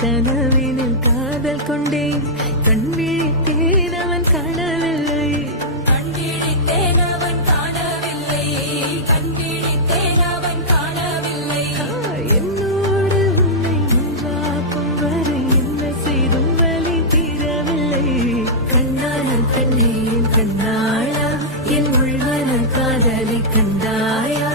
கனவினில் காதல் கொண்டேன் கண் விழித்தேன் அவன் காணவில்லை என்னோடு உன்னை ஒன்றாக்கும் வரை என்ன செய்தும் வலி தீரவில்லை கண்ணான பெண்ணே என் கண்ணாளா என் உள்மன காதலை கண்டாயா